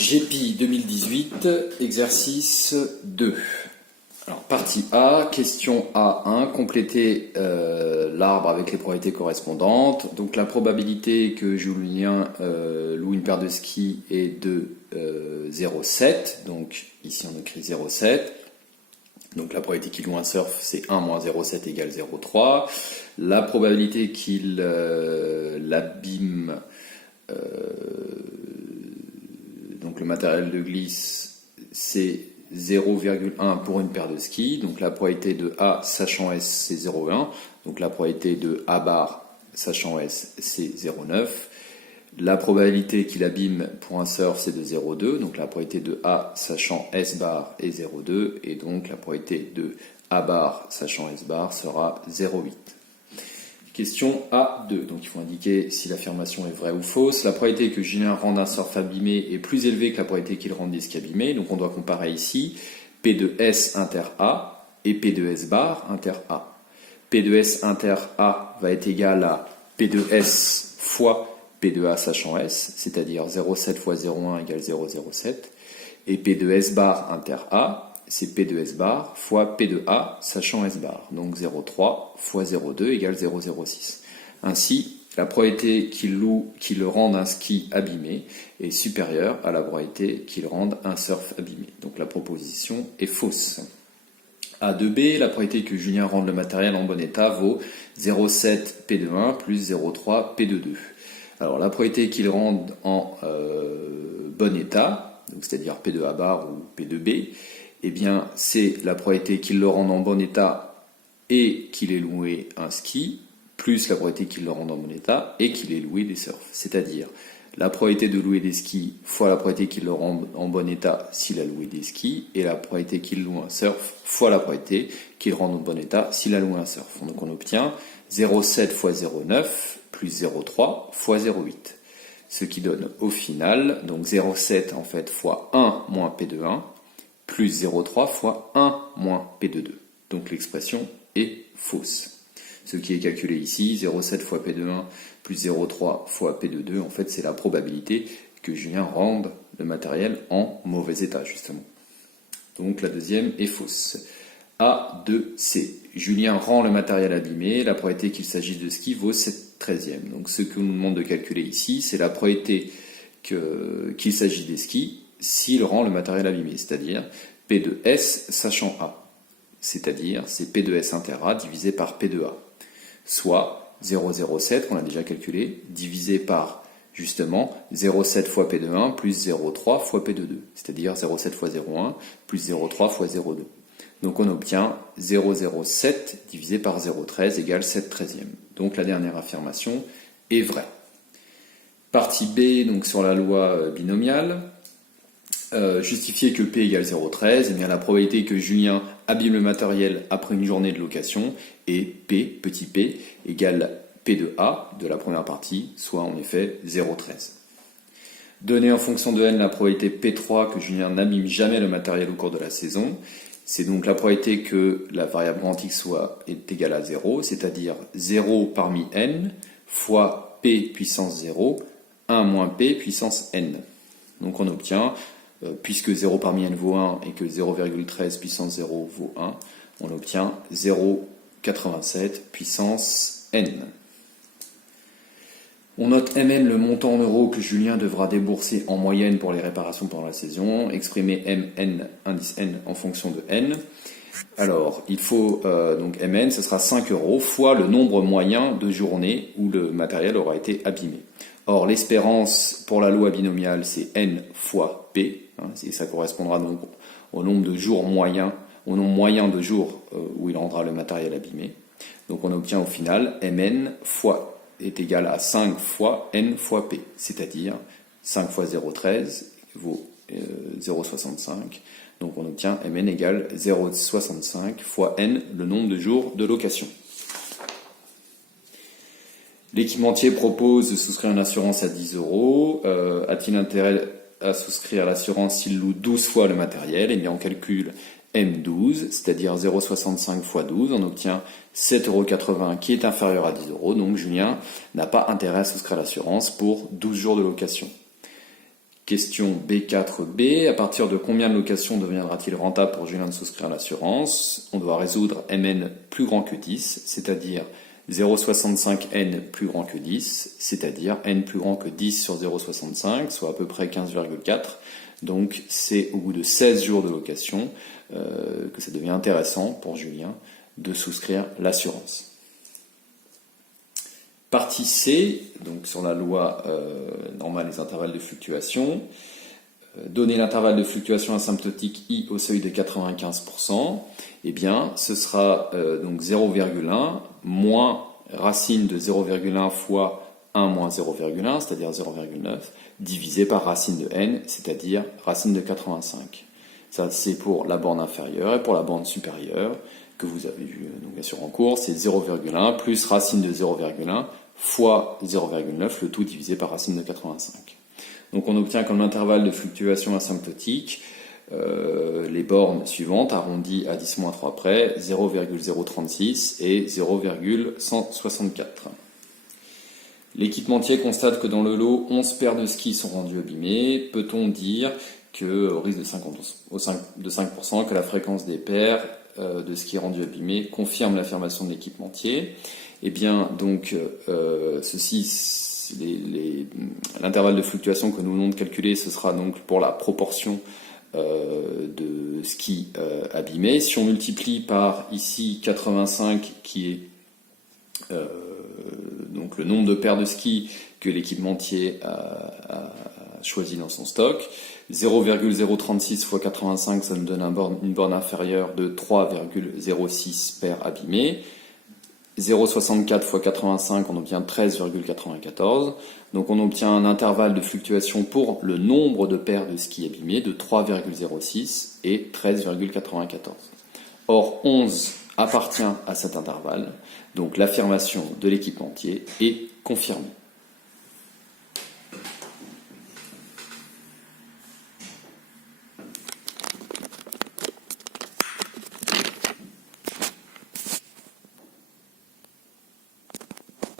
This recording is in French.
GEPI 2018, exercice 2. Alors, partie A, question A1, compléter l'arbre avec les probabilités correspondantes. Donc la probabilité que Julien loue une paire de skis est de 0,7. Donc ici on écrit 0,7. Donc la probabilité qu'il loue un surf, c'est 1 moins 0,7 égale 0,3. La probabilité qu'il l'abîme, donc le matériel de glisse, c'est 0,1 pour une paire de skis. Donc la probabilité de A sachant S, c'est 0,1. Donc la probabilité de A bar sachant S, c'est 0,9. La probabilité qu'il abîme pour un surf, c'est de 0,2. Donc la probabilité de A sachant S bar est 0,2. Et donc la probabilité de A bar sachant S bar sera 0,8. Question A2. Donc il faut indiquer si l'affirmation est vraie ou fausse. La probabilité que Julien rende un surf abîmé est plus élevée que la probabilité qu'il rende des skis abîmés. Donc on doit comparer ici P de S inter A et P de S bar inter A. P de S inter A va être égal à P de S fois P de A sachant S, c'est-à-dire 0,7 fois 0,1 égale 0,07. Et P de S bar inter A, c'est P de S bar fois P de A sachant S bar. Donc 0,3 fois 0,2 égale 0,06. Ainsi, la probabilité qu'il rende un ski abîmé est supérieure à la probabilité qu'il rende un surf abîmé. Donc la proposition est fausse. A2B, la probabilité que Julien rende le matériel en bon état vaut 0,7 P de 1 plus 0,3 P de 2. Alors la probabilité qu'il rende en bon état, c'est-à-dire P de A bar ou P de B, eh bien c'est la probabilité qu'il le rende en bon état et qu'il ait loué un ski, plus la probabilité qu'il le rende en bon état et qu'il ait loué des surfs. C'est-à-dire la probabilité de louer des skis fois la probabilité qu'il le rende en bon état s'il a loué des skis, et la probabilité qu'il loue un surf fois la probabilité qu'il rende en bon état s'il a loué un surf. Donc on obtient 0,7 fois 0,9 plus 0,3 fois 0,8. Ce qui donne au final, donc 0,7 en fait fois 1 moins P de 1, plus 0,3 fois 1 moins P de 2. Donc l'expression est fausse. Ce qui est calculé ici, 0,7 fois P de 1 plus 0,3 fois P de 2, en fait c'est la probabilité que Julien rende le matériel en mauvais état justement. Donc la deuxième est fausse. A2C. Julien rend le matériel abîmé, la probabilité qu'il s'agisse de ski vaut 7/13e. Donc ce que nous demande de calculer ici, c'est la probabilité qu'il s'agit des skis s'il rend le matériel abîmé, c'est-à-dire P de S sachant A. C'est-à-dire c'est P de S inter A divisé par P de A. Soit 0,07 qu'on a déjà calculé, divisé par justement 0,7 fois P de 1 plus 0,3 fois P de 2. C'est-à-dire 0,7 fois 0,1 plus 0,3 fois 0,2. Donc on obtient 0,07 divisé par 0,13 égale 7/13e. Donc la dernière affirmation est vraie. Partie B, donc sur la loi binomiale. Justifier que P égale 0,13, eh bien la probabilité que Julien abîme le matériel après une journée de location est P, petit p, égale P de A de la première partie, soit en effet 0,13. Donner en fonction de n la probabilité P3 que Julien n'abîme jamais le matériel au cours de la saison. C'est donc la probabilité que la variable grand X est égale à 0, c'est-à-dire 0 parmi n fois P puissance 0, 1 moins P puissance n. Donc on obtient, puisque 0 parmi n vaut 1 et que 0,13 puissance 0 vaut 1, on obtient 0,87 puissance n. On note Mn le montant en euros que Julien devra débourser en moyenne pour les réparations pendant la saison. Exprimer Mn, indice n, en fonction de n. Alors, il faut donc Mn, ce sera 5 euros fois le nombre moyen de journées où le matériel aura été abîmé. Or, l'espérance pour la loi binomiale, c'est n fois p, et ça correspondra donc au nombre de jours moyens, au nombre moyen de jours où il rendra le matériel abîmé. Donc on obtient au final Mn est égal à 5 fois n fois p, c'est-à-dire 5 fois 0,13 vaut 0,65. Donc on obtient Mn égale 0,65 fois n, le nombre de jours de location. L'équipementier propose de souscrire une assurance à 10 euros. A-t-il intérêt à souscrire l'assurance s'il loue 12 fois le matériel? Eh bien on calcule M12, c'est-à-dire 0,65 fois 12, on obtient 7,80 € qui est inférieur à 10 euros. Donc Julien n'a pas intérêt à souscrire l'assurance pour 12 jours de location. Question B4B. À partir de combien de locations deviendra-t-il rentable pour Julien de souscrire à l'assurance? On doit résoudre Mn plus grand que 10, c'est-à-dire 0,65N plus grand que 10, c'est-à-dire N plus grand que 10 sur 0,65, soit à peu près 15,4. Donc c'est au bout de 16 jours de location que ça devient intéressant pour Julien de souscrire l'assurance. Partie C, donc sur la loi normale des intervalles de fluctuation. Donner l'intervalle de fluctuation asymptotique I au seuil de 95%, eh bien ce sera donc 0,1 moins racine de 0,1 fois 1 moins 0,1, c'est-à-dire 0,9, divisé par racine de n, c'est-à-dire racine de 85. Ça c'est pour la borne inférieure, et pour la borne supérieure, que vous avez vu donc bien sûr en cours, c'est 0,1 plus racine de 0,1 fois 0,9, le tout divisé par racine de 85. Donc on obtient comme intervalle de fluctuation asymptotique les bornes suivantes, arrondies à 10-3 près, 0,036 et 0,164. L'équipementier constate que dans le lot, 11 paires de skis sont rendues abîmées. Peut-on dire que, au risque de 5%, que la fréquence des paires de skis rendus abîmés confirme l'affirmation de l'équipementier? Eh bien, donc, l'intervalle de fluctuation que nous venons de calculer, ce sera donc pour la proportion de skis abîmés. Si on multiplie par ici 85, qui est donc le nombre de paires de skis que l'équipementier a choisi dans son stock, 0,036 fois 85, ça nous donne une borne inférieure de 3,06 paires abîmées. 0,64 fois 85, on obtient 13,94. Donc on obtient un intervalle de fluctuation pour le nombre de paires de skis abîmés de 3,06 et 13,94. Or 11 appartient à cet intervalle, donc l'affirmation de l'équipementier est confirmée.